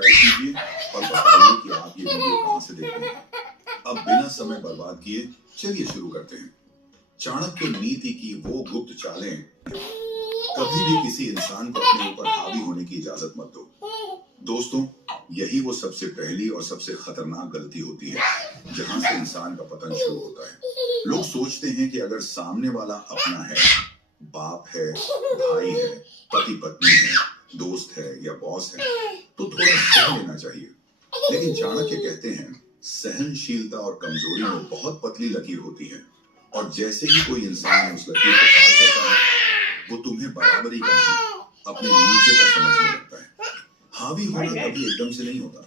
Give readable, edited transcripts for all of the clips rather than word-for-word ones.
कीजिए और बताइए कि आप ये वीडियो कहां से देख रहे हैं। अब बिना समय बर्बाद किए चलिए शुरू करते हैं। चाणक्य नीति की वो गुप्त चालें। कभी भी किसी इंसान को अपने ऊपर हावी होने की इजाजत मत दो। दोस्तों, यही वो सबसे पहली और सबसे खतरनाक गलती होती है जहां से इंसान का पतन शुरू होता है। लोग सोचते हैं कि अगर सामने वाला अपना है, बाप है, भाई है, पति पत्नी है, दोस्त है या बॉस है, तो थोड़ा सह लेना चाहिए। लेकिन चाणक्य कहते हैं, सहनशीलता और कमजोरी में बहुत पतली लकीर होती है, और जैसे ही कोई इंसान उस लकीर को पार करता है, वो तुम्हें बराबरी का नहीं, अपने नीचे का समझने लगता है। हावी होना कभी एकदम से नहीं होता।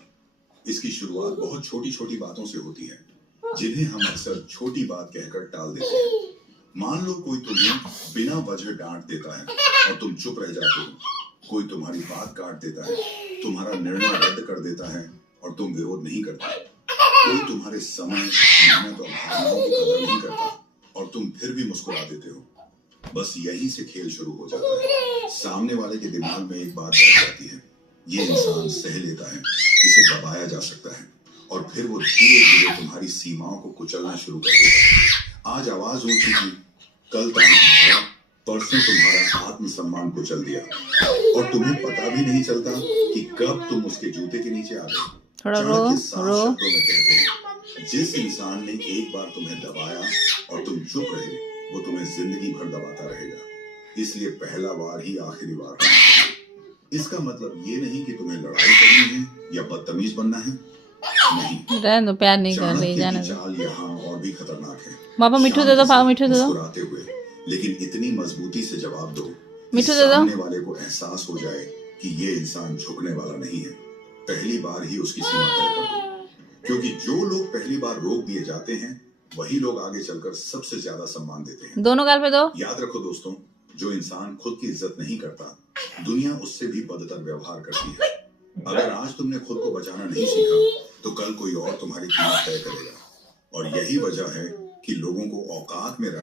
इसकी शुरुआत बहुत छोटी छोटी बातों से होती है, जिन्हें हम अक्सर छोटी बात कहकर टाल देते हैं। मान लो कोई तुम्हें बिना वजह डांट देता है और तुम चुप रह जाते हो। कोई तुम्हारी बात काट देता है, तुम्हारा निर्णय रद्द कर देता है और तुम विरोध नहीं करते। कोई तुम्हारे समय, मेहनत और भावनाओं की कदर नहीं करता और तुम फिर भी मुस्कुरा देते हो। बस यहीं से खेल शुरू हो जाता है। सामने वाले के दिमाग में एक बात बैठ जाती है, ये इंसान सह लेता है, इसे दबाया जा सकता है, और फिर वो धीरे धीरे तुम्हारी सीमाओं को कुचलना शुरू कर देता है। आज आवाज ऊंची की, कल ताना मारा, परसों तुम्हारा आत्मसम्मान कुचल दिया, और तुम्हें पता भी नहीं चलता कि कब तुम उसके जूते के नीचे आ गए। चाणक्य साफ शब्दों में कहते हैं, जिस इंसान ने एक बार तुम्हें दबाया और तुम चुप रहे, वो तुम्हें जिंदगी भर दबाता रहेगा। इसलिए पहला बार ही आखिरी बार होना चाहिए। इसका मतलब ये नहीं कि तुम्हें लड़ाई करनी है या बदतमीज बनना है। नहीं, रहने दो, प्यार नहीं कर रही, जाने दो। चाल यहाँ और भी खतरनाक है। पापा मिठू दे दो, पापा मिठू दे दो, मुस्कुराते हुए, लेकिन इतनी मजबूती से जवाब दो कि मिठू दे दो। सामने वाले को एहसास हो जाए कि ये इंसान झुकने वाला नहीं है। पहली बार ही उसकी सीमा तय कर दो, क्योंकि जो लोग पहली बार रोक दिए जाते हैं, वही लोग आगे चलकर सबसे ज्यादा सम्मान देते हैं। दोनों गाल पे दो। याद रखो दोस्तों, जो इंसान खुद की इज्जत नहीं करता, दुनिया उससे भी बदतर व्यवहार करती है। अगर आज तुमने खुद को बचाना नहीं सीखा, तो कल कोई और तुम्हारी कीमत तय करेगा। और यही वजह है कि लोगों को औकात में